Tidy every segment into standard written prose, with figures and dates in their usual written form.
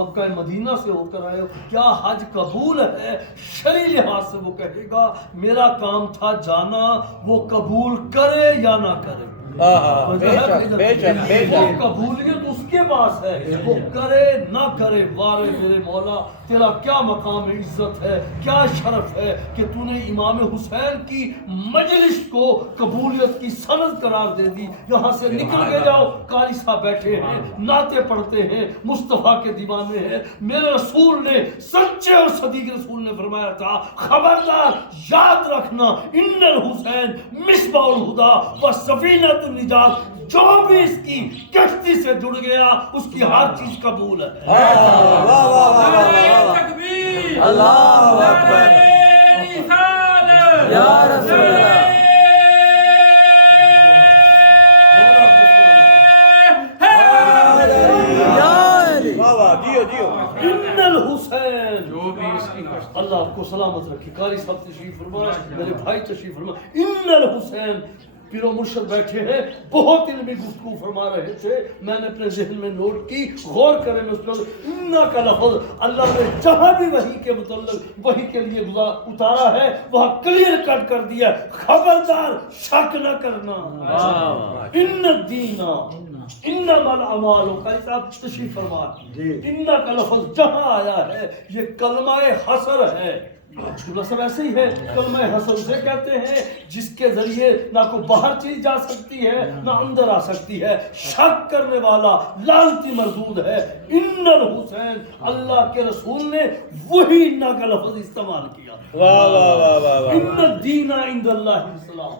مکہ مدینہ سے ہو کر آئے ہو, کیا حج قبول ہے؟ شرعی لحاظ سے وہ کہے گا میرا کام تھا جانا, وہ قبول کرے یا نہ کرے. وہ قبولیت اس کے پاس ہے, وہ کرے نہ کرے. وارے میرے مولا تیرا کیا مقام عزت ہے, کیا شرف ہے کہ تو نے امام حسین کی مجلس کو قبولیت کی سند قرار دے دی. یہاں سے نکل کے جاؤ, قاری صاحب بیٹھے ہیں, نعتیں پڑھتے ہیں, مصطفیٰ کے دیوانے ہیں. میرے رسول نے, سچے اور صدیق رسول نے فرمایا تھا, خبردار یاد رکھنا, ان الحسین مصباح الہدا و سفینۃ النجات, جو بھی اس کی کشتی سے جڑ گیا اس کی ہر چیز قبول ہے. تکبیر, اللہ اکبر, یا رسول اللہ. ان الحسین, اللہ آپ کو سلامت رکھے. قاری صاحب تشریف فرمائے, میرے بھائی تشریف فرمائے. ان الحسین, پیر و مرشد بیٹھے ہیں, بہت علمی گفتگو فرما رہے تھے, میں نے اپنے ذہن میں نوٹ کی, غور کریں. میں اس پر انا کا لفظ اللہ نے جہاں بھی وحی کے متعلق وحی کے لیے اتارا ہے وہاں کلیئر کٹ کر دیا, خبردار شک نہ کرنا. ان الدین انما الاعمال, قاری صاحب تشریف فرما. انا کا لفظ جہاں آیا ہے یہ کلمہ حصر ہے. مطلب ایسے ہی ہے, کلمہ حسن سے کہتے ہیں جس کے ذریعے نہ کوئی باہر چیز جا سکتی ہے نہ اندر آ سکتی ہے. شک کرنے والا لعنتی مردود ہے. ان الحسین, اللہ کے رسول نے وہی انا کا لفظ استعمال کیا. ان الدین عند اللہ الاسلام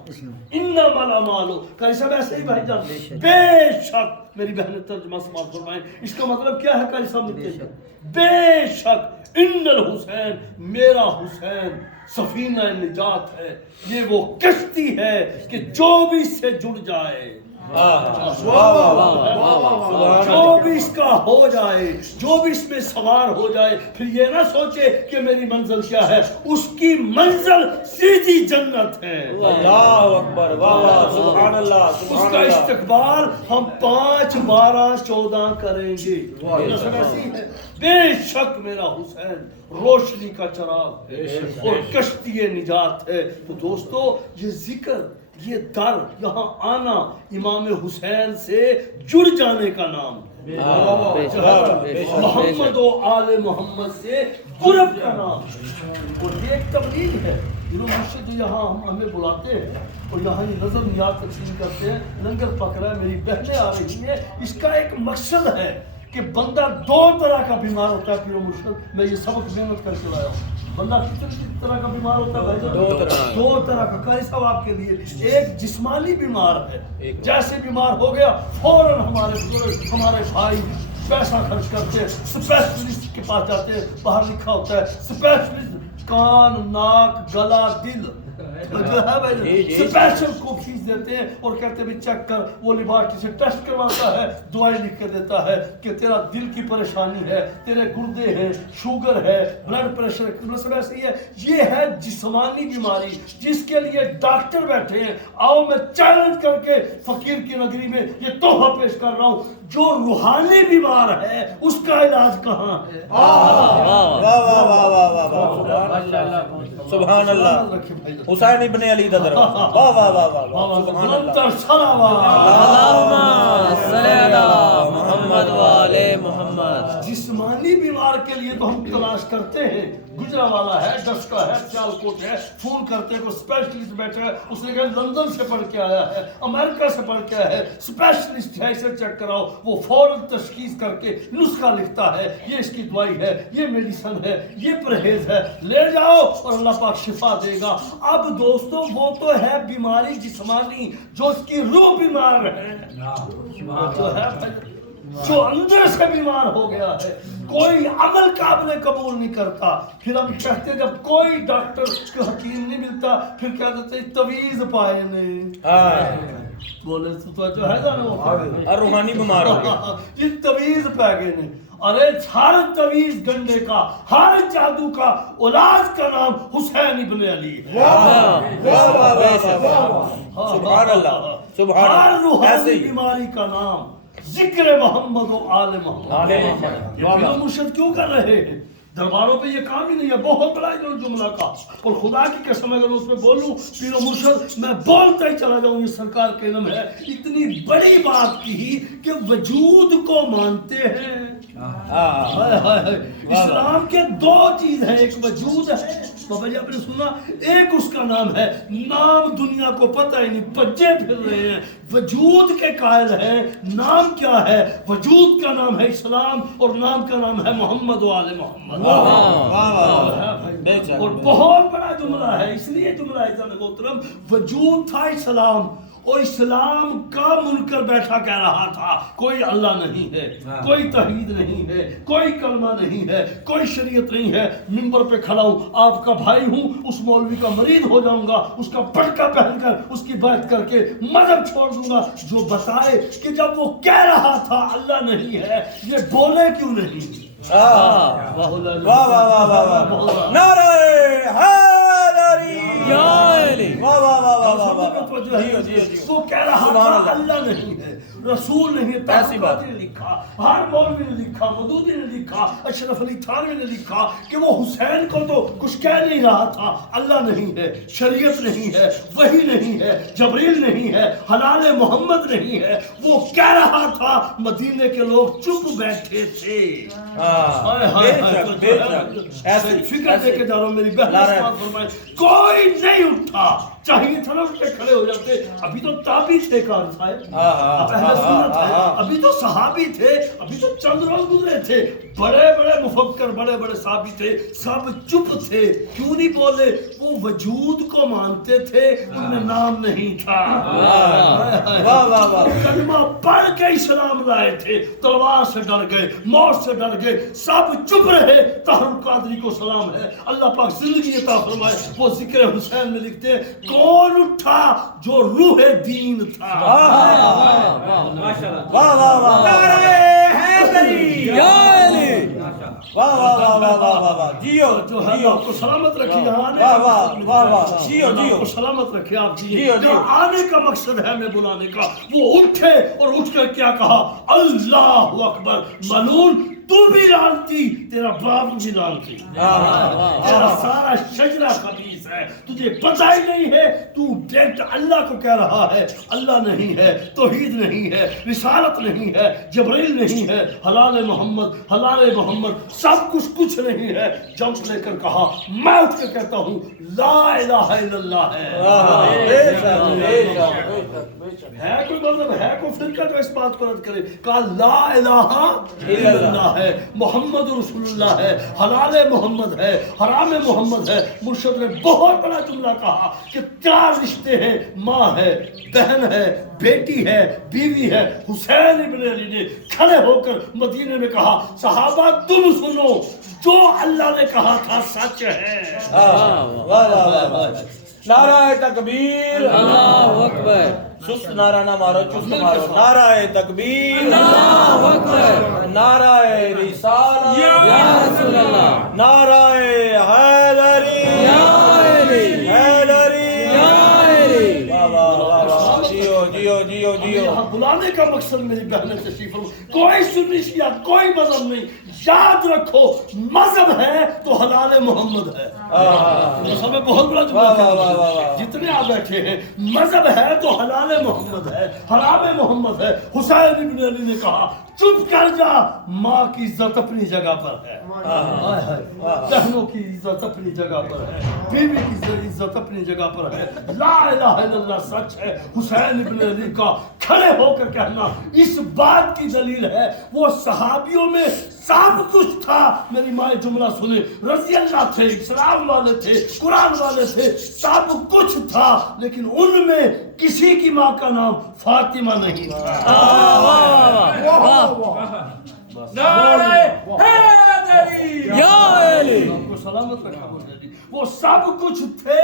انما الاعمال. قاری صاحب ایسے ہی بھائی جان, بے شک, میری بہن ترجمہ سماعت فرمائیں, اس کا مطلب کیا ہے قاری صاحب نے؟ بے شک ان الحسین, میرا حسین سفینہ نجات ہے, یہ وہ کشتی ہے کہ جو بھی اس سے جڑ جائے, جو بھی اس کا ہو جائے, جو بھی اس میں سوار ہو جائے, پھر یہ نہ سوچے کہ میری منزل کیا ہے, اس کی منزل سیدھی جنت ہے. اللہ اکبر, واہ سبحان اللہ. اس کا استقبال ہم 5 12 14 کریں گے. بے شک میرا حسین روشنی کا چراغ ہے اور کشتی نجات ہے. تو دوستو, یہ ذکر, یہ در, یہاں آنا امام حسین سے جڑ جانے کا نام, محمد و آل محمد سے قرب کا نام. اور یہ ایک تبلیغ ہے. مرشد یہاں ہمیں بلاتے ہیں اور یہاں یہ نظم نیاز تقسیم کرتے ہیں, لنگر پک رہا ہے, میری بہنیں آ رہی ہیں. اس کا ایک مقصد ہے کہ بندہ 2 طرح کا بیمار ہوتا ہے. پیر و مرشد, میں یہ سبق محنت کر کے لایا ہوں. بندہ کتنی طرح کا بیمار ہوتا ہے بھائی؟ 2 طرح کا. قاری صاحب آپ کے لیے, ایک جسمانی بیمار ہے, جیسے بیمار ہو گیا فوراً ہمارے بزرگ, ہمارے بھائی پیسہ خرچ کرتے اسپیشلسٹ کے پاس جاتے ہیں. باہر لکھا ہوتا ہے اسپیشلسٹ کان, ناک, گلا, دل, جو ہے بھائی اسپیشل کو فیس دیتے ہیں اور کہتے ہیں چیک کر. وہ لیبارٹری سے ٹیسٹ کرواتا ہے, دعائیں لکھ کے دیتا ہے کہ تیرا دل کی پریشانی ہے, تیرے گردے ہیں, شوگر ہے, بلڈ پریشر ہے. سب ایسے ہی ہے. یہ ہے جسمانی بیماری جس کے لیے ڈاکٹر بیٹھے ہیں. آؤ میں چیلنج کر کے فقیر کی نگری میں یہ تحفہ پیش کر رہا ہوں, جو روحانی بیمار ہے اس کا علاج کہاں ہے؟ سبحان اللہ. حسین ابن علی دا دروازہ, واہ واہ واہ واہ, سبحان اللہ. محمد والے محمد. جسمانی بیمار کے لیے تو ہم تلاش کرتے ہیں, گجرا والا ہے, ڈسکا ہے, سیال کوٹ ہے, فون کرتے ہیں, کوئی اسپیشلسٹ بیٹھا ہے, اس نے کہا لندن سے پڑھ کے آیا ہے, امریکہ سے پڑھ کے آیا ہے, اسپیشلسٹ ہے, اسے چیک کراؤ. وہ فوراً تشخیص کر کے نسخہ لکھتا ہے, یہ اس کی دوائی ہے, یہ میڈیسن ہے, یہ پرہیز ہے, لے جاؤ اور اللہ پاک شفا دے گا. اب دوستو, وہ تو ہے بیماری جسمانی, جو اس کی روح بیمار ہے, جو ہے جو اندر سے بیمار ہو گیا ہے, کوئی عمل قابل قبول نہیں کرتا. پھر ہم کہتے ہیں جب کوئی ڈاکٹر کو حکیم نہیں ملتا, پھر کہہ دیتے تویز پائے نہیں. بولے تو جو ہے نا روحانی بیمار ہو گیا, یہ تویز پہ گئے نہیں. ارے ہر تویز گنڈے کا, ہر جادو کا علاج کا نام حسین ابن علی ہے. سبحان اللہ. ہر روحانی بیماری کا نام ذکر محمد و آل محمد. آل محمد. یہ پیر و مرشد کیوں کر رہے ہیں؟ درباروں پہ یہ کام ہی نہیں ہے. بہت بڑا جملہ کا، اور خدا کی قسم اگر اس میں بولوں پیر و مرشد میں بولتا ہی چلا جاؤں. یہ سرکار کے علم ہے. اتنی بڑی بات کی کہ وجود کو مانتے ہیں. اسلام کے دو چیز ہیں، ایک وجود ہے، بابا جی آپ نے سنا، ایک اس کا نام ہے. نام دنیا کو پتہ ہی نہیں، پجے پھر رہے ہیں. وجود کے قائل ہیں. نام کیا ہے؟ وجود کا نام ہے اسلام، اور نام کا نام ہے محمد و آل محمد. اور بہت بڑا جملہ ہے، اس لیے جملہ ہے جناب محترم. وجود تھا اسلام، اور اسلام کا منکر بیٹھا کہہ رہا تھا کوئی اللہ نہیں ہے، کوئی توحید نہیں ہے، کوئی کلمہ نہیں ہے، کوئی شریعت نہیں ہے. منبر پہ کھڑا ہوں، آپ کا بھائی ہوں، اس مولوی کا مرید ہو جاؤں گا، اس کا پٹکا پہن کر اس کی بیعت کر کے مذہب چھوڑ دوں گا. جو بتائے کہ جب وہ کہہ رہا تھا اللہ نہیں ہے، یہ بولے کیوں نہیں؟ واہ واہ واہ واہ واہ، نعرہ حیدری، یا علی، واہ واہ واہ واہ واہ. وہ کہہ رہا تھا اللہ نہیں ہے، رسول نہیں ہے. ایسی بات نے لکھا، ہر مولوی نے لکھا، مودودی نے لکھا، اشرف علی تھانوی نے لکھا کہ وہ حسین کو تو کچھ کہہ نہیں رہا تھا. اللہ نہیں ہے، شریعت نہیں ہے، وحی نہیں ہے، جبریل نہیں ہے، حلال محمد نہیں ہے. وہ کہہ رہا تھا، مدینے کے لوگ چپ بیٹھے تھے. فکر دے کے جا رہا ہوں میری بہن، کوئی نہیں اٹھا. چاہیے تھا نا اٹھ کے کھڑے ہو جاتے. ابھی تو تابعی تھے کار صاحب، ابھی تو صحابی تھے، ابھی تو چند روز گزرے تھے. بڑے بڑے مفکر، بڑے بڑے صحابی تھے، سب چپ تھے. کیوں نہیں بولے؟ وہ وجود کو مانتے تھے، ان میں نام نہیں تھا. کلمہ پڑھ کے اسلام لائے تھے، تلوار سے ڈر گئے، موت سے ڈر گئے، سب چپ رہے. طاہر القادری کو سلام ہے، اللہ پاک زندگی عطا فرمائے. وہ ذکر حسین میں لکھتے ہیں، کون اٹھا جو روح دین تھا. واہ واہ واہ، نعرہ حیدری، یا علی، واہ واہ واہ واہ واہ واہ. جیو جو ہے آپ کو سلامت رکھے. واہ واہ واہ واہ، جیو جیو، کو سلامت رکھے. آپ جیو جیو. آنے کا مقصد ہے ہمیں بلانے کا. وہ اٹھے اور اٹھ کر کیا کہا؟ اللہ اکبر. ملعون تو بھی لعنتی، تیرا باپ بھی لعنتی، تیرا سارا شجرہ خبیث ہے، تجھے پتہ ہی نہیں ہے. تو ڈائریکٹ اللہ کو کہہ رہا ہے اللہ نہیں ہے، توحید نہیں ہے، رسالت نہیں ہے، جبریل نہیں ہے، حلال محمد سب کچھ نہیں ہے. جمپ لے کر کہا، میں اٹھ کے کہتا ہوں لا الہ الا اللہ ہے. ہے کوئی مطلب، ہے کوئی فرقہ جو اس بات کو رد کرے؟ کہا لا الہ الا اللہ ہے، محمد رسول اللہ ہے، حلال محمد ہے، حرام محمد ہے. مرشد نے بہت بڑا جملہ کہا کہ 4 رشتے ہیں، ماں ہے، بہن ہے، بیٹی ہے، بیوی ہے. حسین ابن علی نے کھڑے ہو کر مدینے میں کہا، صحابہ تم سنو، جو اللہ نے کہا تھا سچ ہے. نعرہ تکبیر، اللہ اکبر، سست نعرہ نہ مارو، چست مارو. نعرہ تکبیر، اللہ اکبر، نعرہ رسالت، یا رسول اللہ، نعرہ حیدری، یا علی، حیدری، یا علی. واہ واہ واہ واہ، جیو جیو جیو جیو. یہاں بلانے کا مقصد میری بہنیں تشریف فرما. کوئی سنی شیعہ، کوئی مذہب نہیں. یاد رکھو، مذہب ہے تو حلال محمد ہے. میں بہت بڑا جملہ، جتنے آپ بیٹھے ہیں، مذہب ہے تو حلال محمد ہے، حرام محمد ہے. حسین ابن علی نے کہا چپ کر جا، ماں کی عزت اپنی جگہ پر ہے، بہنوں کی عزت اپنی جگہ پر ہے، بیوی کی عزت اپنی جگہ پر ہے. لا الہ الا اللہ سچ ہے. حسین ابن علی کا کھڑے ہو کر کہنا اس بات کی دلیل ہے. وہ صحابیوں میں سب کچھ تھا. میری ماں جملہ سنے، رضی اللہ تھے، اسلام والے تھے، قرآن والے تھے، سب کچھ تھا، لیکن ان میں کسی کی ماں کا نام فاطمہ نہیں تھا. نعرہ حیدری، یا علی. کو سلامت رکھا. وہ سب کچھ تھے،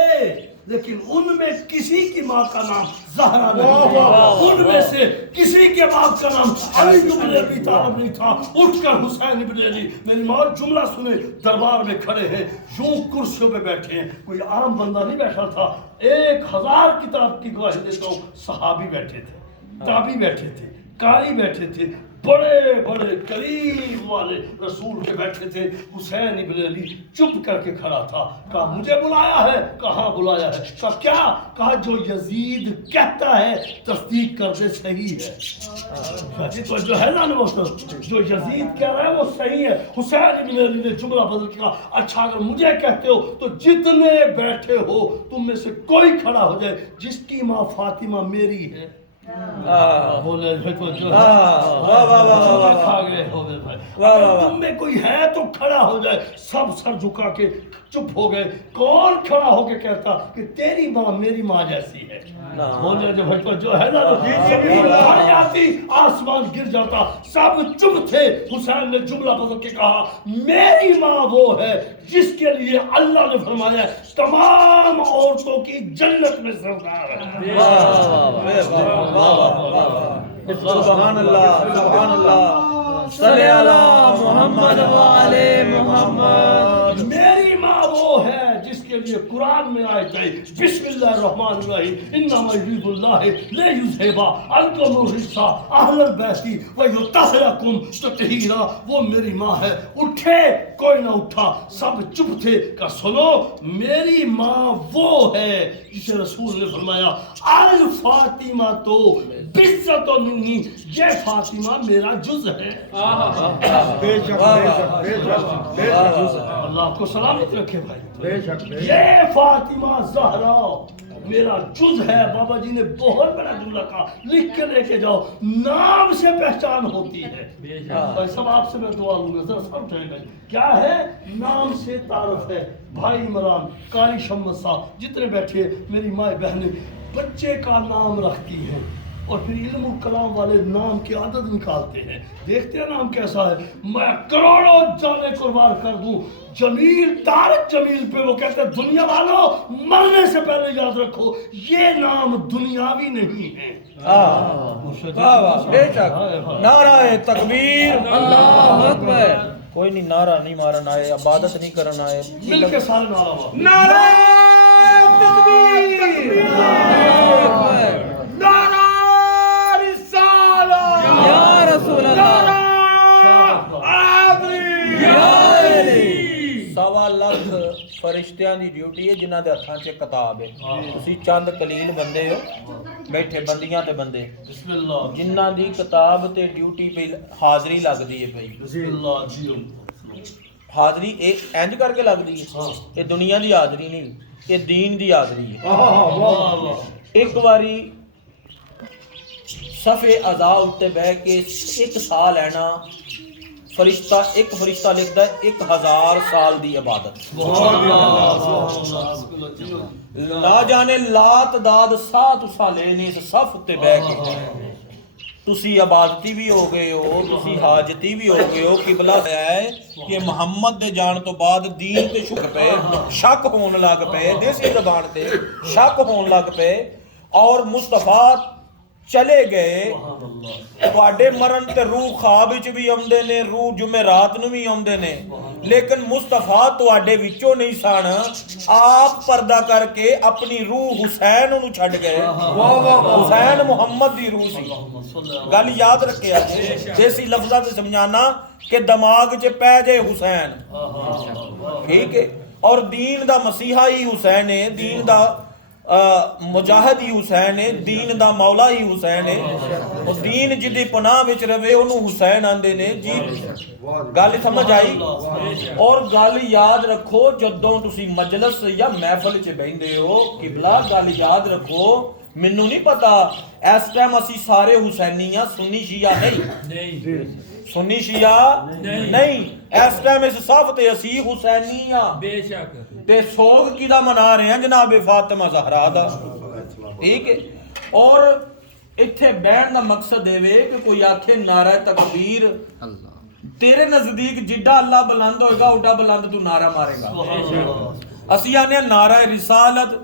لیکن ان میں کسی کی ماں کا نام زہرا نہیں تھا. ان میں سے کسی کے باپ کا نام علی بن ابی طالب نہیں تھا. اٹھ کر حسین ابن علی، میری ماں جملہ سنے، دربار میں کھڑے ہیں، یوں کرسیوں پہ بیٹھے ہیں. کوئی عام بندہ نہیں بیٹھا تھا. 1000 کتاب کی گواہی دیتا ہوں، صحابی بیٹھے تھے، تابعی بیٹھے تھے، قاری بیٹھے تھے بڑے بڑے قریب والے رسول کے بیٹھے تھے حسین ابن علی چپ کر کے کھڑا تھا کہا مجھے بلایا ہے کہاں بلایا ہے کہا کیا کہا جو یزید کہتا ہے تصدیق کر دے صحیح ہے تو جو ہے نا جو یزید کہہ رہا ہے وہ صحیح ہے حسین ابن علی نے جملہ بدل کے کہا اچھا اگر مجھے کہتے ہو تو جتنے بیٹھے ہو تم میں سے کوئی کھڑا ہو جائے جس کی ماں فاطمہ میری ہے بولے تم میں کوئی ہے تو کھڑا ہو جائے سب سر جھکا کے چپ ہو گئے کون کھڑا ہو کے کہتا کہ تیری ماں میری ماں جیسی ہے بولے جو ہے نا پھٹ جاتی آسمان گر جاتا سب چپ تھے حسین نے جملہ بدل کے کہا میری ماں وہ ہے جس کے لیے اللہ نے فرمایا تمام عورتوں کی جنت میں سردار ہے سبحان اللہ سبحان اللہ صلی علی محمد و آل محمد میری ماں وہ ہے جس کے لیے قرآن میں آئے تھے بسم اللہ الرحمن الرحیم انما یرید اللہ لیذھب عنکم الرجس اہل البیت ویطہرکم تطہیرا وہ میری ماں ہے اٹھے کوئی نہ اٹھا سب چپ تھے کہ سنو میری ماں وہ ہے جسے رسول نے فرمایا الفاطمہ تو بزت منی یہ فاطمہ میرا جز ہے اللہ کو سلامت رکھے بھائی یہ فاطمہ زہرا میرا جز ہے بابا جی نے بہت بڑا جملہ کہا لکھ کے لے کے جاؤ نام سے پہچان ہوتی ہے بھائی سب آپ سے میں دعا لوں گا ذرا سب ٹھہر گئے کیا ہے نام سے تعارف ہے بھائی عمران قاری شمس صاحب جتنے بیٹھے میری ماں بہنیں بچے کا نام رکھتی ہیں اور پھر علم و کلام والے نام کے عدد نکالتے ہیں دیکھتے ہیں نام کیسا ہے میں کروڑوں جانے قربان کر دوں جمیل طارق جمیل پہ وہ کہتے ہیں دنیا والوں مرنے سے پہلے یاد رکھو یہ نام دنیاوی نہیں ہے بے شک نعرہ تکبیر اللہ اکبر کوئی نہیں نعرہ نہیں مارن آئے عبادت نہیں کرن آئے مل کے سارے نعرہ نعرہ تکبیر نعرہ رسالت یا رسول اللہ سوا لاکھ فرشتیاں دی ڈیوٹی ہے جنہاں دے ہتھاں 'چ کتاب ہے تسی چند قلیل بندے ہو بیٹھے بندیاں تے بندے بسم اللہ جنہاں دی کتاب تے ڈیوٹی پہ حاضری لگدی ہے بھائی بسم اللہ جیو حاضری ایک انج کر کے لگدی ہے یہ دنیا دی حاضری نہیں یہ دین دی حاضری ہے ایک باری صفحے اعضاء اتے بہ کے ایک سال لینا فرشتہ ایک فرشتہ لکھتا ہے 1000 سال دی عبادت نہ جانے لات داد سا تسا لینے اس صف تے بہ کے تسی عبادتی بھی ہو گئے ہو تسی حاجتی بھی ہو گئے ہو قبلہ ہے کہ محمد دے جان تو بعد دین تے شک ہون لگ پے دیسی زبان تے شک ہون لگ پے اور مصطفیٰ چلے گئے تواڈے مرن تے روح خواب وچ بھی آمدے نے روح جمعرات نو بھی آمدے نے لیکن مصطفیٰ تواڈے وچوں نہیں سن آپ پردہ کر کے اپنی روح حسین نو چھڈ گئے حسین محمد دی روح سی گل یاد رکھے دیسی لفظاں تے سمجھانا کہ دماغ 'چ پے جائے حسین ٹھیک ہے اور دین دا مسیحا ہی حسین ہے دین دا مجاہد ہی حسین ہے دین دا مولا ہی حسین ہے اور دین جدی پناہ وچ رہے انہوں حسین آندے نے جی گل سمجھ آئی اور گل یاد رکھو جدوں تسی مجلس یا محفل چ بیندے ہو قبلہ گل یاد رکھو مینوں نہیں پتا اس ٹائم اسی سارے حسینیاں سنی شیعہ نہیں سنی شیعہ نہیں اس ٹائم اس صف تے اسی حسینیاں بے شک تے سوگ کیدا منا رہے ہیں جناب فاطمہ زہرا دا ٹھیک ہے اور ایتھے بہن دا مقصد اے وے کہ کوئی آکھے نعرہ تکبیر تیرے نزدیک جڈا اللہ بلند ہوئے گا اڈا بلند تو نعرہ مارے گا اسی آنے نعرہ رسالت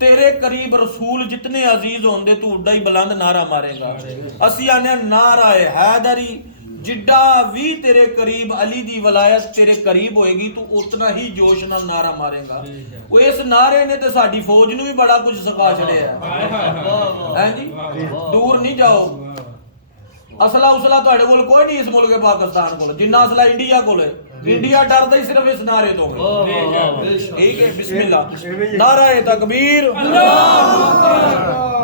تیرے قریب رسول جتنے عزیز ہوندے تو اڈا ہی بلند نعرہ مارے گا اسی آنے نعرہ حیدری جڈا بھی تیرے قریب علی دی ولایت تیرے قریب ہوئے گی تو اتنا ہی جوش نہ نعرہ مارے گا وہ اس نعرے نے تے ساڈی فوج نو بھی بڑا کچھ سکھا چھڑیا ہے جی دور نہیں جاؤ اسلحہ اسلحہ تہاڈے کول کوئی نہیں اس ملک پاکستان کول، جنہ اسلحہ انڈیا کول ہے، انڈیا ڈردا ہی صرف اس نعرے تو ہے۔ ٹھیک ہے، بسم اللہ، نعرہ تکبیر،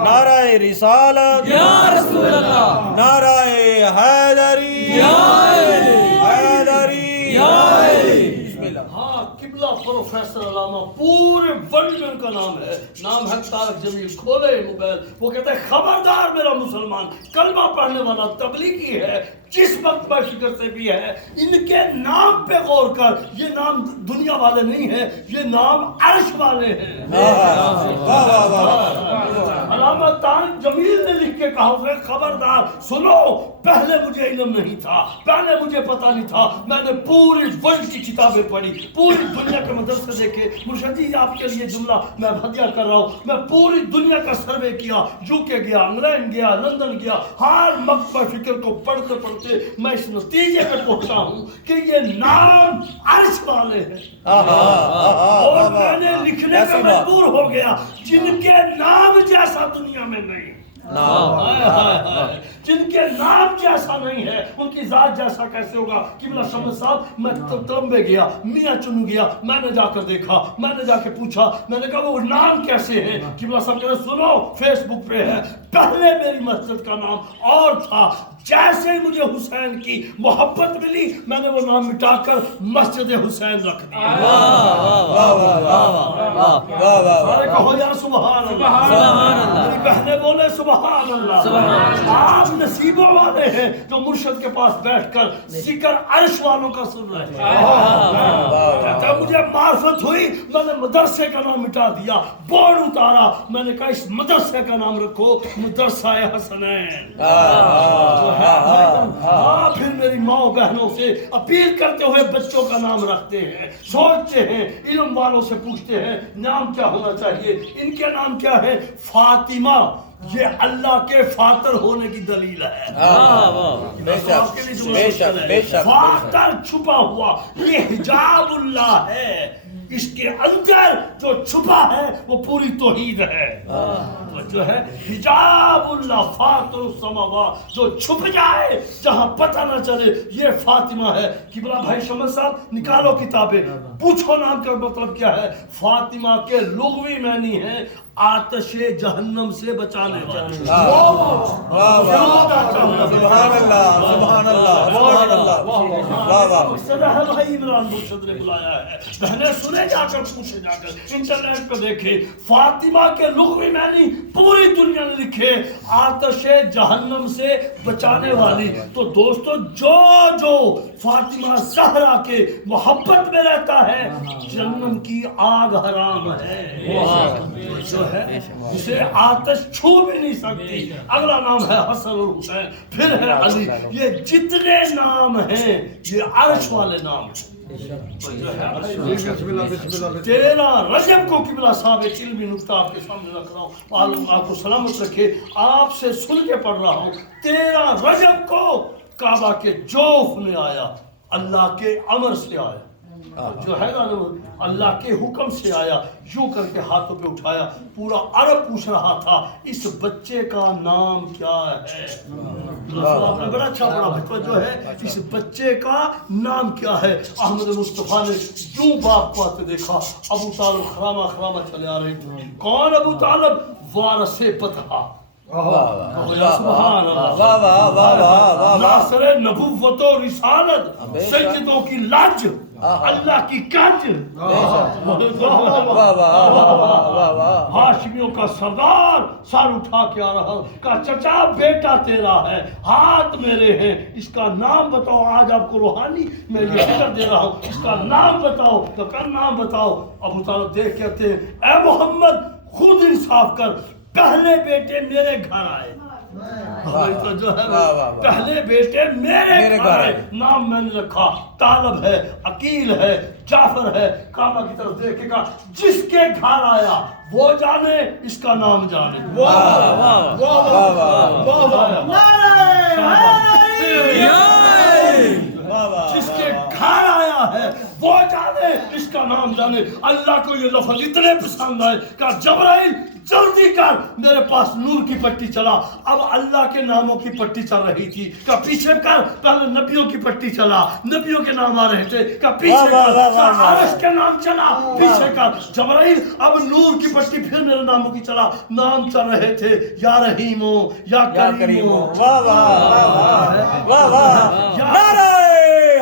نعرہ رسالت، یا رسول اللہ، نعرہ حیدری، یا حیدری، بسم اللہ۔ ہاں قبلہ پروفیسر علامہ پورے ورلڈ میں ان کا نام ہے، نام ہے طارق جمیل۔ کھولے موبائل، وہ کہتے ہیں خبردار میرا مسلمان کلمہ پڑھنے والا تبلیغی ہے، جس وقت میں فکر سے بھی ہے، ان کے نام پہ غور کر، یہ نام دنیا والے نہیں ہیں، یہ نام عرش والے ہیں۔ علامہ طارق جمیل نے لکھ کے کہا ہے خبردار سنو، پہلے مجھے علم نہیں تھا، پہلے مجھے پتہ نہیں تھا، میں نے پوری ورلڈ کی کتابیں پڑھی، پوری دنیا کے مدرسے دیکھے۔ مرشد جی آپ کے لیے جملہ میں ہدیہ کر رہا ہوں، میں پوری دنیا کا سروے کیا، UK گیا، انگلینڈ گیا، لندن گیا، ہر مکتبہ فکر کو پڑھتے پڑھتے میں اس نتیجے پہ پہنچا ہوں کہ یہ نام عرش والے ہیں، اور میں نے لکھنے پہ مجبور ہو گیا جن کے نام جیسا دنیا میں نہیں، جن کے نام جیسا نہیں ہے ان کی ذات جیسا کیسے ہوگا؟ قبلہ شمس صاحب میں تلمبے گیا، میاں چنو گیا، میں نے جا کر دیکھا، میں نے جا کے پوچھا، میں نے کہا وہ نام کیسے ہیں؟ قبلہ صاحب کہہ رہے سنو فیس بک پہ ہے، پہلے میری مسجد کا نام اور تھا، جیسے ہی مجھے حسین کی محبت ملی میں نے وہ نام مٹا کر مسجد حسین رکھ دیا۔ سارے کہو یا سبحان اللہ، میری بہنیں بولے سبحان اللہ۔ آپ نصیبوں والے ہیں جو مرشد کے پاس بیٹھ کر ذکر عرش والوں کا سن رہے ہیں۔ کہتا ہے مجھے معرفت ہوئی، میں نے مدرسے کا نام مٹا دیا، بورڈ اتارا، میں نے کہا اس مدرسے کا نام رکھو مدرسہ حسنین۔ ہاں پھر میری ماں بہنوں سے اپیل کرتے ہوئے بچوں کا نام رکھتے ہیں، سوچتے ہیں، علم والوں سے پوچھتے ہیں نام کیا ہونا چاہیے، ان کے نام کیا ہے؟ فاطمہ، یہ اللہ کے فاتر ہونے کی دلیل ہے۔ فاتر چھپا ہوا، یہ حجاب اللہ ہے، اس کے اندر جو چھپا ہے وہ پوری توحید ہے، جو ہے حجاب اللہ فاتر السماوات، جو چھپ جائے جہاں پتہ نہ چلے، یہ فاطمہ ہے۔ قبلہ بھائی شمس صاحب نکالو کتابیں، پوچھو نام کا مطلب کیا ہے؟ فاطمہ کے لغوی معنی ہے آتش جہنم سے بچانے والی۔ سبحان اللہ، سبحان اللہ، سبحان اللہ۔ صدح بھائی عمران مرشد نے بلایا ہے، بہنیں سنے جا کر پوچھے جا کر انٹرنیٹ پہ دیکھے، فاطمہ کے لغوی معنی پوری دنیا نے لکھے آتش جہنم سے بچانے والی۔ تو دوستو جو جو فاطمہ زہرا کے محبت میں رہتا ہے جہنم کی آگ حرام ہے، جو ہے اسے آتش چھو بھی نہیں سکتی۔ اگلا نام ہے حسن اور حسین، پھر ہے علی، یہ جتنے نام ہیں یہ عرش والے نام ہیں۔ 13 رجب کو قبلہ صاحب ایک علمی نکتہ آپ کے سامنے رکھ رہا ہوں، آپ کو سلامت رکھے، آپ سے سن کے پڑھ رہا ہوں۔ 13 رجب کو کعبہ کے جوف میں آیا، اللہ کے امر سے آیا، جو ہے نا اللہ کے حکم سے آیا، یوں کر کے ہاتھوں پہ اٹھایا، پورا عرب پوچھ رہا تھا اس بچے کا نام کیا ہے؟ آپ نے بڑا اچھا پڑھا بچہ جو ہے اس بچے کا نام کیا ہے؟ احمد مصطفیٰ نے یوں باپ کو آتے دیکھا، ابو طالب خرامہ خرامہ چلے آ رہے تھے۔ کون ابو طالب؟ وارث پتہ، ناصر نبوت و رسالت، سیدوں کی لاج، اللہ کی کاج، ہاشمیوں کا سردار، سر اٹھا کے آ رہا، کہا چچا بیٹا تیرا ہے، ہاتھ میرے ہیں، اس کا نام بتاؤ، آج آپ کو روحانی میں یہ فکر دے رہا ہوں، اس کا نام بتاؤ۔ تو کہا نام بتاؤ۔ ابو طالب دیکھ کہتے ہیں اے محمد خود انصاف کر، پہلے بیٹے میرے گھر آئے، جو ہے پہلے بیٹے میرے گھر آئے، نام میں نے رکھا طالب ہے، عقیل ہے، جعفر ہے۔ کعبہ کی طرف دیکھ کے کہا جس کے گھر آیا وہ جانے، اس کا نام جانے۔ جس کے گھر آیا ہے وہ جانے، اس کا نام جانے۔ اللہ کو یہ لفظ اتنے پسند آئے کہ جبرائیل جلدی کر میرے پاس نور کی پٹی چلا. اب اللہ کے ناموں کی پٹی چل رہی تھی کہ پیچھے کر, پہلے نبیوں کی پٹی چلا, نبیوں کے نام آ رہے تھے کہ پیچھے کر, عرش کے نام چلا پیچھے کر. جبرائیل اب نور کی پٹی پھر میرے ناموں کی چلا, نام چل رہے تھے یا رحیمو یا کریمو. واہ واہ واہ واہ واہ, نعرہ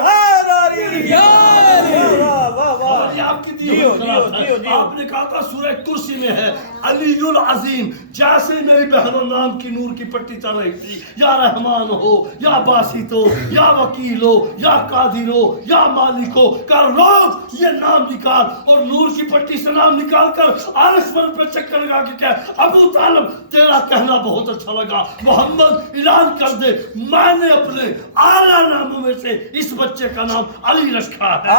حیدری, آپ کی دی ہوئی آپ نے کہا تھا سورہ کرسی میں ہے علی العظیم. جیسے میری بہنوں نام کی نور کی پٹی چل رہی تھی, یا رحمان ہو یا باسط ہو یا وکیل ہو یا قادر ہو یا مالک ہو, کر روز یہ نام نکال, اور نور کی پٹی سے نام نکال کر عرش پر پہ چکر لگا کے کہہ ابو طالب تیرا کہنا بہت اچھا لگا, محمد اعلان کر دے میں نے اپنے اعلیٰ ناموں میں سے اس بچے کا نام علی رکھا ہے.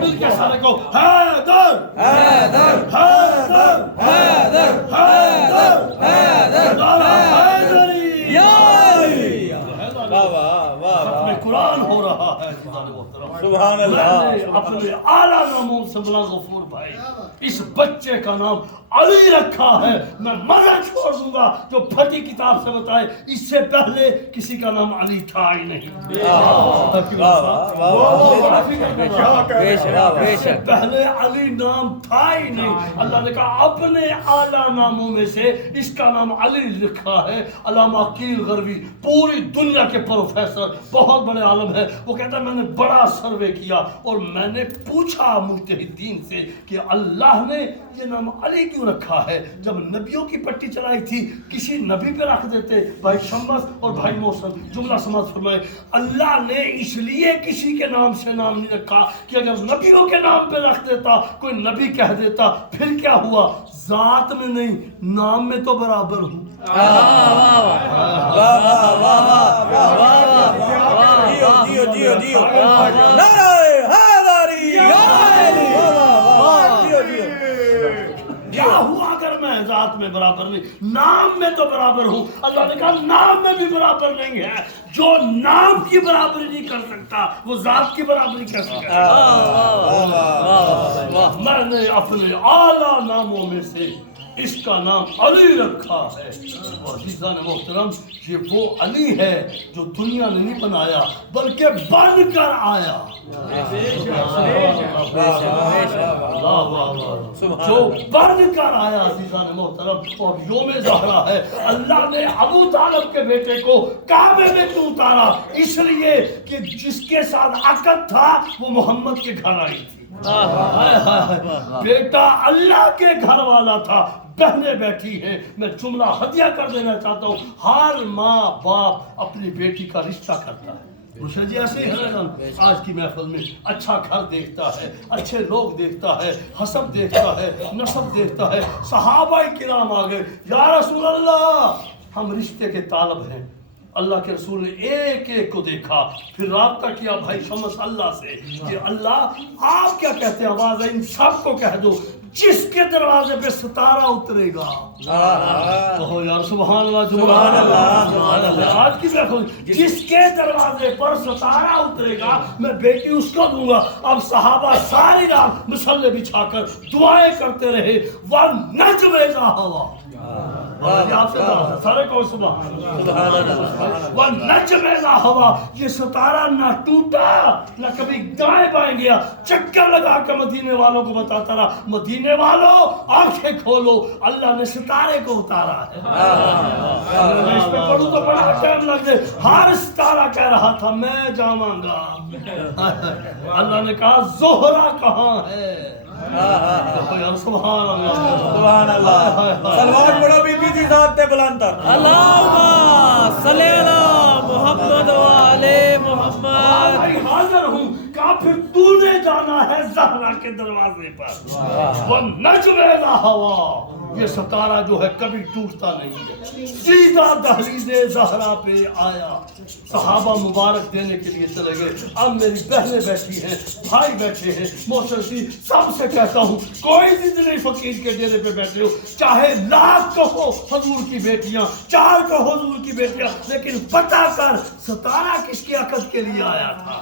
مل کے سارے کو حیدر حیدر حیدر حیدر حیدر حیدر حیدری یا علی. واہ واہ واہ, ختم قرآن ہو رہا ہے. سبحان اللہ. میں نے اپنے اعلیٰ ناموں سے مولا غفور بھائی اس بچے کا نام علی رکھا ہے. میں مزہ چھوڑ دوں گا جو پھٹی کتاب سے بتائے اس سے پہلے کسی کا نام علی تھا ہی نہیں. پہلے علی نام تھا ہی نہیں. اللہ نے کہا اپنے اعلیٰ ناموں میں سے اس کا نام علی لکھا ہے. علامہ عقیل غروی پوری دنیا کے پروفیسر, بہت بڑے عالم ہے, وہ کہتا ہے میں نے بڑا سروے کیا اور میں نے پوچھا مجتہدین سے کہ اللہ نے یہ نام علی کیوں رکھا ہے. جب نبیوں کی پٹی چلائی تھی کسی نبی پہ رکھ دیتے, بھائی شمس اور بھائی محسن جملہ سماعت فرمائے, اللہ نے اس لیے کسی کے نام سے نام نہیں رکھا کہ اگر نبیوں کے نام پہ رکھ دیتا کوئی نبی کہہ دیتا پھر کیا ہوا, ذات میں نہیں نام میں تو برابر ہوں. جیو جیو جیو, نعرہ حیدری یا علی. کیا ہوا اگر میں ذات میں برابر نہیں, نام میں تو برابر ہوں. اللہ نے کہا نام میں بھی برابر نہیں ہے. جو نام کی برابری نہیں کر سکتا وہ ذات کی برابری کر سکتا. میں نے اپنے اعلیٰ ناموں میں سے اس کا نام علی رکھا ہے. اور عزیزان محترم یہ وہ علی ہے جو دنیا نے نہیں بنایا بلکہ بن کر آیا. جو بن کر آیا عزیزان محترم. اور یوم زہرا ہے, اللہ نے ابو طالب کے بیٹے کو کعبے میں کیوں اتارا, اس لیے کہ جس کے ساتھ عقد تھا وہ محمد کے گھر آئی تھی. بیٹا اللہ کے گھر والا تھا, بہنیں بیٹھی ہیں. میں جملہ ہدیہ کر دینا چاہتا ہوں, ہر ماں باپ اپنی بیٹی کا رشتہ کرتا ہے. مجھے جی ایسے ہی ہے آج کی محفل میں اچھا گھر دیکھتا ہے, اچھے لوگ دیکھتا ہے, حسب دیکھتا ہے, نسب دیکھتا ہے. صحابہ کرام آ گئے, یا رسول اللہ ہم رشتے کے طالب ہیں. اللہ کے رسول نے ایک ایک کو دیکھا, پھر رابطہ کیا بھائی شمس اللہ سے کہ اللہ آپ کیا کہتے ہیں, آواز ہے ان سب کو کہہ دو جس کے دروازے پہ ستارہ اترے گا. کہو یار سبحان اللہ, سبحان اللہ. آج کی محفل جس کے دروازے پر ستارہ اترے گا میں بیٹی اس کو دوں گا. اب صحابہ ساری رات مصلے بچھا کر دعائیں کرتے رہے. وَالنَّجْمِ إِذَا هَوَىٰ, سارے کو سبحان اللہ. وَالنَّجْمِ إِذَا هَوَىٰ, یہ ستارہ نہ ٹوٹا نہ کبھی دائیں بائیں گیا. چکر لگا کے مدینے والوں کو بتاتا رہا, مدینے والوں آنکھیں کھولو, اللہ نے ستارے کو اتارا ہے. اس پہ پڑھوں تو بڑا ٹائم لگ جائے. ہر ستارہ کہہ رہا تھا میں جاواں گا. اللہ نے کہا زہرا کہاں ہے. سبحان اللہ, سبحان اللہ. سلوات پڑھو بی بی دی ذات تے بلند تر. اللہم صلی علی محمد و علی محمد. حاضر ہوں. کہا پھر تو نے جانا ہے زہرا کے دروازے پر. وَالنَّجْمِ إِذَا هَوَىٰ, یہ ستارہ جو ہے کبھی ٹوٹتا نہیں ہے. سیدھا دہلیز زہرا پہ آیا, صحابہ مبارک دینے کے لیے چلے گئے. اب میری بہنیں بیٹھی ہیں, بھائی بیٹھے ہیں, محسن سب سے کہتا ہوں کوئی جتنے فقیر کے ڈیرے پہ بیٹھے ہو, چاہے لاکھ کہو حضور کی بیٹیاں, 4 کہو حضور کی بیٹیاں, لیکن پتہ کر ستارہ کس کی عقد کے لیے آیا تھا.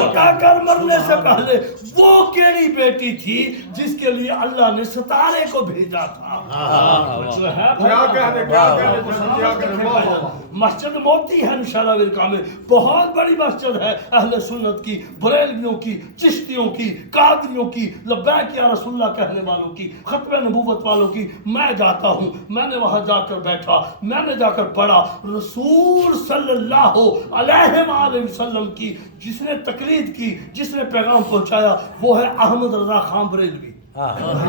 پتہ کر مرنے سے پہلے وہ کیڑی بیٹی تھی جس کے لیے اللہ نے ستارے کو بھیجا تھا. مسجد موتی ہے انشاءاللہ ورکا میں, بہت بڑی مسجد ہے اہل سنت کی, بریلویوں کی, چشتیوں کی, قادریوں کی, لبیک یا رسول اللہ کہنے والوں کی, ختم نبوت والوں کی. میں جاتا ہوں, میں نے وہاں جا کر بیٹھا, میں نے جا کر پڑھا رسول صلی اللہ علیہ وآلہ وسلم کی جس نے تقلید کی, جس نے پیغام پہنچایا وہ ہے احمد رضا خان بریلوی.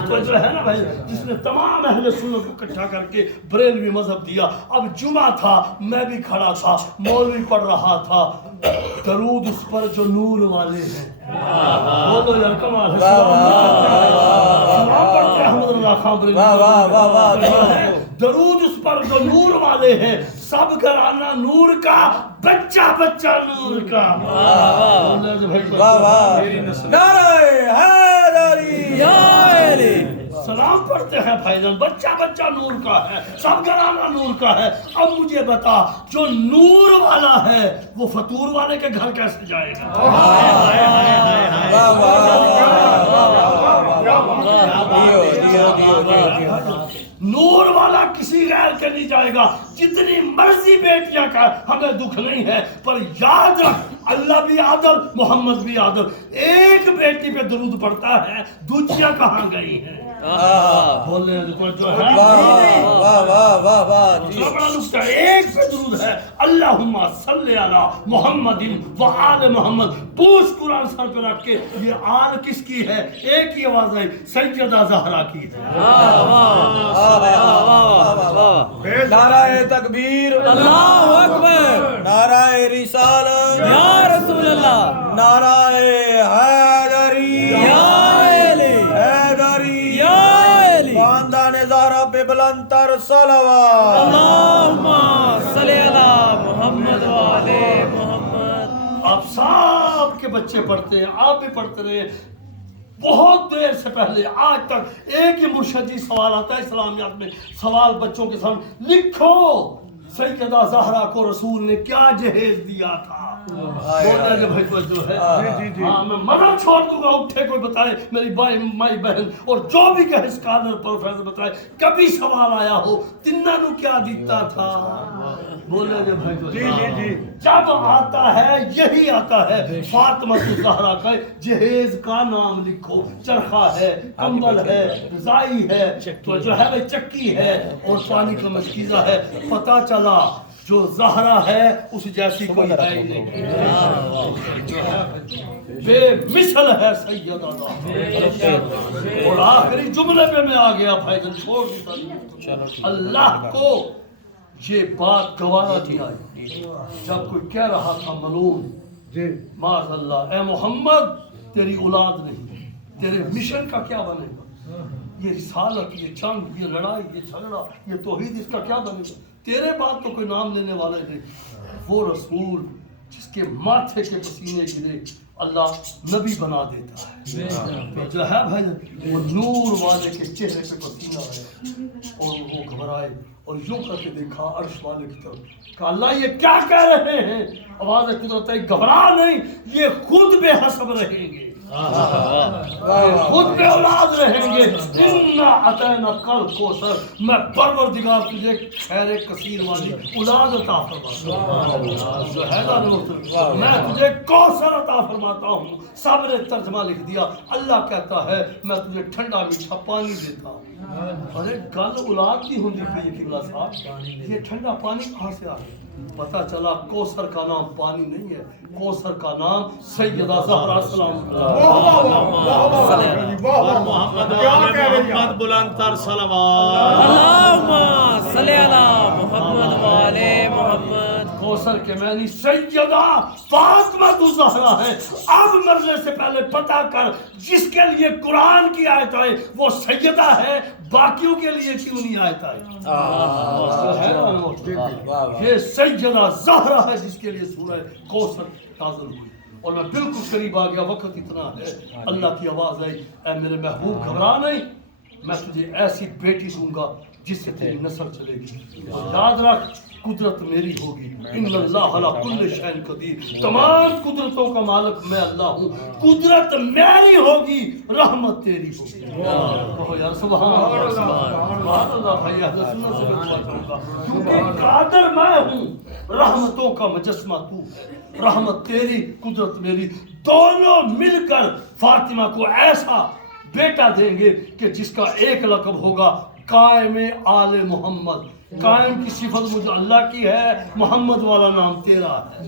تو جو ہے نا بھائی, جس نے تمام اہل سنت کو اکٹھا کر کے بریلوی مذہب دیا. اب جمعہ تھا, میں بھی کھڑا تھا, مولوی پڑھ رہا تھا درود اس پر جو نور والے ہیں. بولو یار کمال ہے, سلام پڑھتے احمد رضا خان بریلوی, درود اس پر جو نور والے ہیں, سب گھرانہ نور کا, بچہ بچہ نور کا. سلام پڑھتے ہیں بھائی جان, بچہ بچہ نور کا ہے, سب گھرانہ نور کا ہے. اب مجھے بتا جو نور والا ہے وہ فطور والے کے گھر کیسے جائے گا؟ نور والا کسی غیر کے نہیں جائے گا. جتنی مرضی بیٹیاں کا ہمیں دکھ نہیں ہے, پر یاد رکھ اللہ بھی عادل, محمد بھی عادل. ایک بیٹی پہ درود پڑتا ہے, دوسریاں کہاں گئی ہیں؟ بولنے جو ہے بڑا نقطہ, ایک پہ درود ہے اللہم صلی علی محمد و آل محمد. پوچھ قرآن سر پہ رکھ کے یہ آل کس کی ہے؟ ایک ہی آواز ہے, سیدہ زہرا کی ہے. نعرہ تکبیر, اللہ اکبر, نعرہ رسالت یا رسول اللہ, نعرہ حیدری حیدری, خاندان زہرا پہ بلند تر صلوات. اللہم صلی علی محمد و آل محمد. آپ سب کے بچے پڑھتے ہیں, آپ بھی پڑھتے رہے. بہت دیر سے پہلے آج تک ایک ہی مرشدی سوال آتا ہے اسلامیات میں, سوال بچوں کے سامنے, لکھو سیدہ زہرا کو رسول نے کیا جہیز دیا تھا. بولتا ہے کہ بھائی کوئی جو ہے, ہاں میں مدد چھوڑ دوں گا, اٹھے کوئی بتائے, میری مائی بہن اور جو بھی کہے اسکالر پروفیسر بتائے, کبھی سوال آیا ہو تنہ نو کیا دیتا تھا. بولے کہ بھائی جو جب آتا ہے یہی آتا ہے, فاطمہ زہرا کا جہیز کا نام لکھو, چرخہ ہے, کمبل ہے, رضائی ہے, تو جو ہے چکی ہے اور پانی کا مشکیزہ ہے. پتہ چلا جو زہرا ہے اس جیسی کوئی ہے نہیں, بے مثل ہے سیدہ زہرا. اور آخری جملے پہ میں آ گیا بھائی جان, چھوڑ دیتا. اللہ کو یہ بات گوارا نہیں آئی جب کوئی کہہ رہا تھا ملعون معاذ اللہ, اے محمد تیری اولاد نہیں, تیرے مشن کا کیا بنے گا؟ یہ رسالت, یہ جنگ, یہ لڑائی, یہ جھگڑا, یہ توحید, اس کا کیا بنے گا؟ تیرے بعد تو کوئی نام لینے والے نہیں. وہ رسول جس کے ماتھے کے پسینے گرے اللہ نبی بنا دیتا ہے. تو جو ہے بھائی وہ نور والے کے چہرے پہ پسینہ آیا اور وہ گھبرائے اور یوں کر کے دیکھا عرش والے کی طرف کہ اللہ یہ کیا کہہ رہے ہیں. آواز قدرت ہے, گھبرا نہیں, یہ خود بے حسب رہیں گے, خود بے اولاد رہیں گے. اِنَّا أَعْطَيْنَاكَ الْكَوْثَرَ, میں پروردگار تجھے خیر کثیر والی اولاد عطا فرماتا ہوں. جو ہے نا میں تجھے کوثر عطا فرماتا ہوں. سب نے ترجمہ لکھ دیا. اللہ کہتا ہے میں تجھے ٹھنڈا میٹھا پانی دیتا ہوں. ارے گل اولاد کی ہوندی پئی ہے قبلہ صاحب, یہ ٹھنڈا پانی کہاں سے آ گیا؟ پتہ چلا کوثر کا نام پانی نہیں ہے, کوثر کا نام سیدہ زہرا سلام محمد بلند تر صلوات. اللہم صلی علی محمد و آل محمد. کوثر کے معنی سیدہ فاطمہ الزہرا ہے. اب مرنے سے پہلے پتہ کر جس کے لیے قرآن کی آیت آئے وہ سیدہ ہے, باقیوں کے لیے کیوں نہیں آیت آئی؟ یہ سیدہ زہرا ہے جس کے لیے سورہ کوثر نازل ہوئی. اور میں بالکل قریب آ گیا, وقت اتنا ہے. اللہ کی آواز آئی, اے میرے محبوب گھبرا نہیں, میں تجھے ایسی بیٹی دوں گا جس سے تیری نسل چلے گی. اور یاد رکھ قدرت میری ہوگی. ان اللہ علی کل شیء قدیر, تمام قدرتوں کا مالک میں اللہ ہوں. قدرت میری ہوگی, رحمت تیری ہوگی. کہو یا سبحان اللہ, سبحان اللہ. بھائی اہل سنت سے میں چاہوں گا کیونکہ قادر میں ہوں, رحمتوں کا مجسمہ تو ہے. رحمت تیری, قدرت میری, دونوں مل کر فاطمہ کو ایسا بیٹا دیں گے کہ جس کا ایک لقب ہوگا قائم آل محمد. قائم کی صفت مجھے اللہ کی ہے, محمد والا نام تیرا ہے.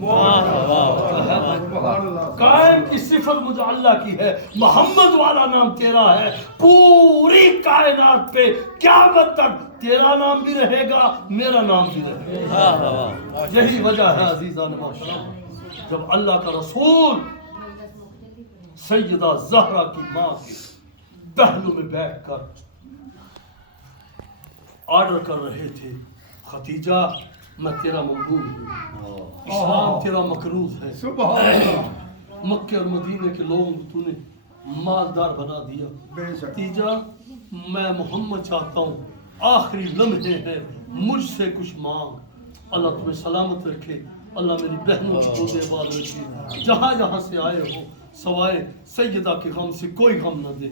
قائم کی صفت مجھے اللہ کی ہے, محمد والا نام تیرا ہے. پوری کائنات پہ قیامت تک تیرا نام بھی رہے گا, میرا نام بھی رہے گا. یہی وجہ ہے عزیزان محترم, جب اللہ کا رسول سیدہ زہرا کی ماں کے پہلو میں بیٹھ کر آرڈر کر رہے تھے, ختیجہ میں تیرا مقبول ہوں, اسلام تیرا مقروض ہے. مکہ اور مدینے کے لوگوں کو تو نے مالدار بنا دیا. ختیجہ میں محمد چاہتا ہوں, آخری لمحے ہیں, مجھ سے کچھ مانگ. اللہ تمہیں سلامت رکھے, اللہ میری بہنوں کی گودے آباد رکھے, جہاں جہاں سے آئے ہو سوائے سیدہ کے غم سے کوئی غم نہ دے.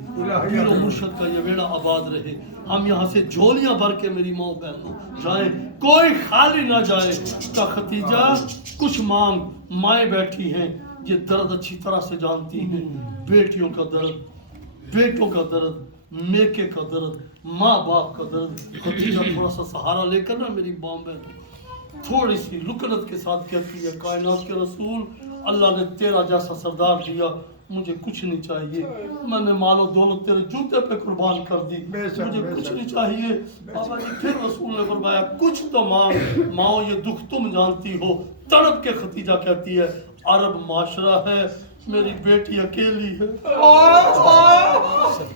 پیر و مرشد کا یہ بیڑا آباد رہے. ہم یہاں سے جھولیاں بھر کے میری ماں بہنوں جائیں, کوئی خالی نہ جائے. کا ختیجہ کچھ مانگ. مائیں بیٹھی ہیں, یہ درد اچھی طرح سے جانتی ہیں, بیٹیوں کا درد, بیٹوں کا درد, میکے کا درد, ماں باپ کا درد. ختیجہ تھوڑا سا سہارا لے کر نا میری ماں بہنوں تھوڑی سی لکنت کے ساتھ کہتی ہے, کائنات کے رسول اللہ نے تیرا جیسا سردار دیا, مجھے کچھ نہیں چاہیے. میں نے مال و دولت تیرے جوتے پہ قربان کر دی, مجھے کچھ نہیں چاہیے. بابا جی پھر رسول نے فرمایا کچھ تو مانگ. ماں یہ دکھ تم جانتی ہو. تڑپ کے ختیجہ کہتی ہے, عرب معاشرہ ہے, میری بیٹی اکیلی ہے.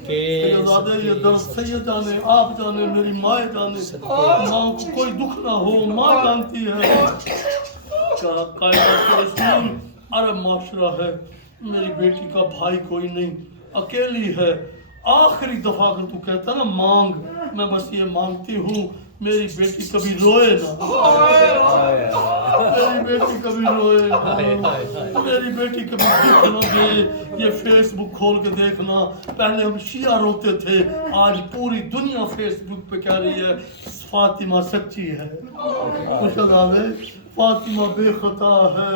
سیدادے یہ درد سید جانے, آپ جانے, میری ماں جانے, ماں کو کوئی دکھ نہ ہو, ماں جانتی ہے. کائنات کے رسول عرب معاشرہ ہے, میری بیٹی کا بھائی کوئی نہیں, اکیلی ہے. آخری دفعہ اگر تو کہتا نا مانگ, میں بس یہ مانگتی ہوں میری بیٹی کبھی روئے نہ, میری بیٹی کبھی روئے نہ, میری بیٹی کبھی دکھ نہ دے. یہ فیس بک کھول کے دیکھنا, پہلے ہم شیعہ روتے تھے, آج پوری دنیا فیس بک پہ کہہ رہی ہے فاطمہ سچی ہے, فاطمہ بے خطا ہے,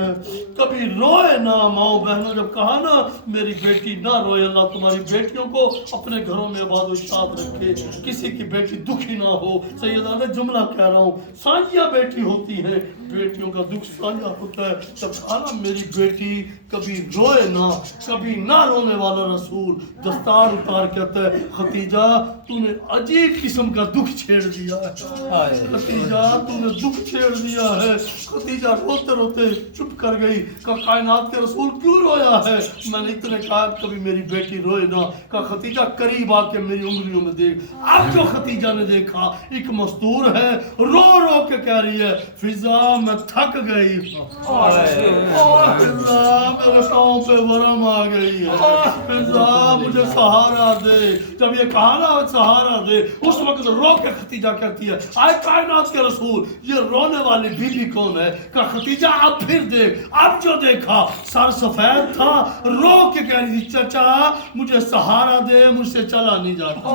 کبھی روئے نہ. ماؤں بہنوں جب کہا نا میری بیٹی نہ روئے, اللہ تمہاری بیٹیوں کو اپنے گھروں میں آباد و شاد رکھے, کسی کی بیٹی دکھی نہ ہو. سیدہ نے جملہ کہہ رہا ہوں, سانجیاں بیٹی ہوتی ہیں, بیٹیوں کا دکھ سانجا ہوتا ہے. جب کہا نا میری بیٹی کبھی روئے نہ, کبھی نہ رونے والا رسول دستار اتار کہتا ہے ختیجہ تو نے عجیب قسم کا دکھ چھیڑ دیا ہے. ختیجہ تو نے دکھ چھیڑ دیا ہے. ختیجہ روتے روتے چپ کر گئی. کہ کائنات کے رسول کیوں رویا ہے؟ میں نے اتنے کہا کبھی میری بیٹی روئے نہ. کہ ختیجہ قریب آ کے میری انگلیوں میں دیکھ. اب جو ختیجہ نے دیکھا ایک مستور ہے, رو رو کے کہہ رہی ہے فضا میں تھک گئی, فضا میرے پاؤں پہ ورم آ گئی ہے, فضا مجھے سہارا دے. جب یہ کہا نا سہارا دے, اس وقت رو کے ختیجہ کہتی ہے آئے کائنات کے رسول یہ رونے والی بی بی کون ہے؟ کہ ختیجہ اب پھر دیکھ. اب جو دیکھا سر سفید تھا, رو کے کہہ رہی تھی چچا مجھے سہارا دے, مجھ سے چلا نہیں جاتا.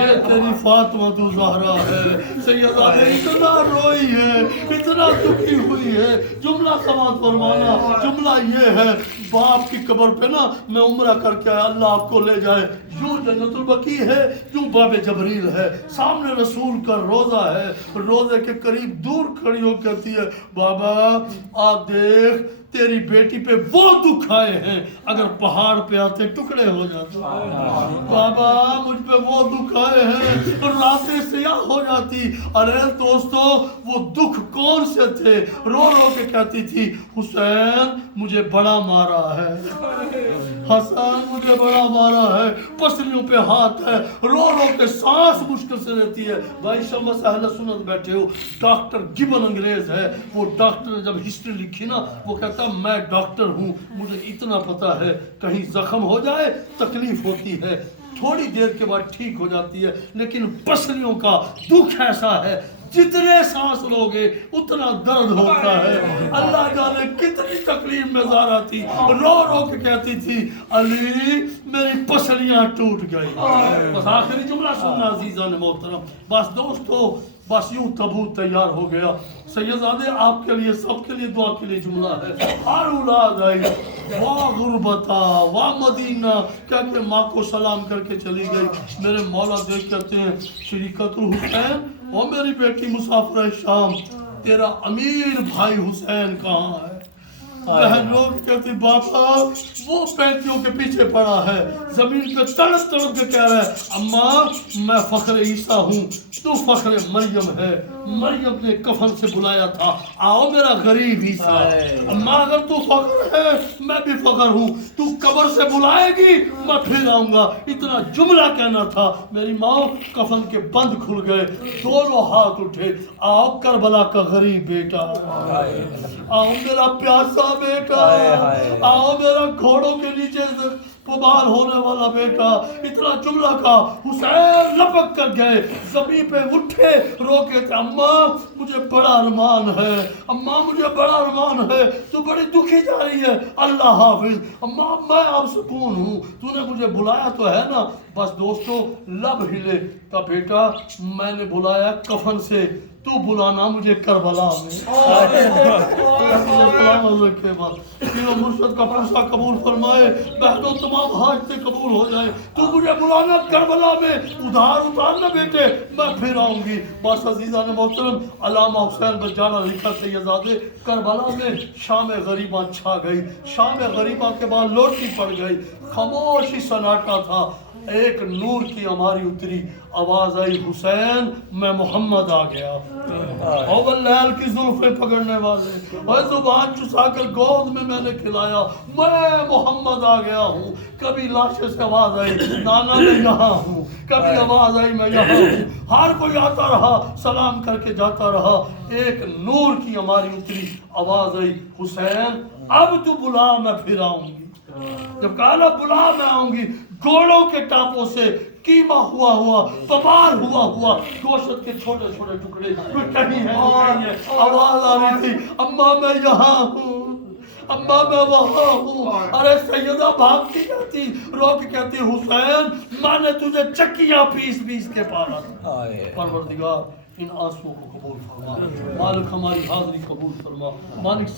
یہ تیری فاطمہ تو زہرا ہے. سیدہ نے اتنا روئی ہے, اتنا دکھی ہوئی ہے. جملہ سماعت فرمانا, جملہ یہ ہے باپ کی قبر پہ نا میں عمرہ کر کے آیا, اللہ آپ کو لے جائے. یوں جنت البقیع ہے, یوں باب جبریل ہے, سامنے رسول کا روضہ ہے, روضے کے قریب دور کھڑی ہو کہتی ہے بابا آپ دیکھ تیری بیٹی پہ وہ دکھ آئے ہیں اگر پہاڑ پہ آتے ٹکڑے ہو جاتے. بابا مجھ پہ وہ دکھ آئے ہیں راتیں سیاہ ہو جاتی. ارے دوستو وہ دکھ کون سے تھے؟ رو رو کے کہتی تھی حسین مجھے بڑا مارا ہے، حسن مجھے بڑا مارا ہے، پسلیوں پہ ہاتھ ہے، رو رو کے سانس مشکل سے رہتی ہے. بھائی شمس اہل سنت بیٹھے ہو، ڈاکٹر گبن انگریز ہے، وہ ڈاکٹر نے جب ہسٹری لکھی نا وہ کہتا میں ڈاکٹر ہوں، مجھے اتنا پتا ہے کہیں زخم ہو جائے تکلیف ہوتی ہے، تھوڑی دیر کے بعد ٹھیک ہو جاتی ہے، لیکن پسلیوں کا دکھ ایسا ہے جتنے سانس لوگے اتنا درد ہوتا ہے. اللہ جانے کتنی تکلیف میں زارا تھی، رو رو کے کہتی تھی علی میری پسلیاں ٹوٹ گئی. بس آخری جملہ سننا عزیزان محترم. بس دوستو بس یوں تبوت تیار ہو گیا. سیدزادے آپ کے لیے سب کے لیے دعا کے لیے جملہ ہے. ہر اولاد آئی واہ غربتا واہ مدینہ کہہ کے ماں کو سلام کر کے چلی گئی. میرے مولا دیکھ کہتے ہیں شریکت الحسین وہ میری بیٹی مسافر شام تیرا امیر بھائی حسین کہاں ہے؟ بہن لوگ کہتی بابا وہ پینتیوں کے پیچھے پڑا ہے، زمین پہ تڑپ تڑپ کے کہہ رہا ہے اماں میں فخر عیسیٰ ہوں تو فخر مریم ہے. مریم نے کفن سے بلایا تھا آؤ میرا غریب عیسیٰ. اماں اگر تو فخر ہے میں بھی فخر ہوں، تو قبر سے بلائے گی میں پھر آؤں گا. اتنا جملہ کہنا تھا. میری ماں کفن کے بند کھل گئے، دونوں ہاتھ اٹھے آؤ کربلا کا غریب بیٹا، آؤ میرا پیاسا بیٹا، آؤ میرا گھوڑوں کے نیچے پمال ہونے والا بیٹا. اتنا جملہ کا حسین لپک کر گئے، زمین پہ اٹھے رو کے تھے اماں مجھے بڑا ارمان ہے، اماں مجھے بڑا ارمان ہے، تو بڑی دکھی جا رہی ہے. اللہ حافظ اماں میں آپ سے کون ہوں، تو نے مجھے بلایا تو ہے نا. بس دوستو لب ہلے کا بیٹا میں نے بلایا کفن سے، تو بلانا مجھے کربلا میں. مرشد کا پوسا قبول فرمائے، بہنوں تمام حاجتیں قبول ہو جائے. تو مجھے بلانا کربلا میں، ادھار اتارنا بیٹے میں پھر آؤں گی. بس عزیزان محترم علامہ حسین بجانا لکھا سیدزادے کربلا میں شام غریباں چھا گئی. شام غریباں کے بعد لوٹی پڑ گئی، خاموشی سناٹا تھا. ایک نور کی ہماری اتری، آواز آئی حسین میں محمد آ گیا. اول لیل کی زلفیں پکڑنے والے اور زبان چسا کر گود میں نے کھلایا میں محمد آ گیا ہوں. کبھی لاشے سے آواز آئی نانا میں یہاں ہوں، کبھی آواز آئی میں یہاں ہوں. ہر کوئی آتا رہا سلام کر کے جاتا رہا. ایک نور کی ہماری اتری، آواز آئی حسین اب تو بلا میں پھر آؤں گی. جب کہا نا بلا میں آؤں گی، گھوڑوں کے ٹاپوں سے قیمہ ہوا پمال ہوا گوشت کے چھوٹے چھوٹے ٹکڑے کہیں ہیں. آواز آ رہی تھی اماں میں یہاں ہوں، اماں میں وہاں ہوں. ارے سیدہ بھاگتی کہتی رو کے کہتی حسین میں نے تجھے چکیاں پیس کے پالا تھا. پروردگار ان آنسوؤں کو قبول فرما، مالک ہماری حاضری قبول فرما. مالک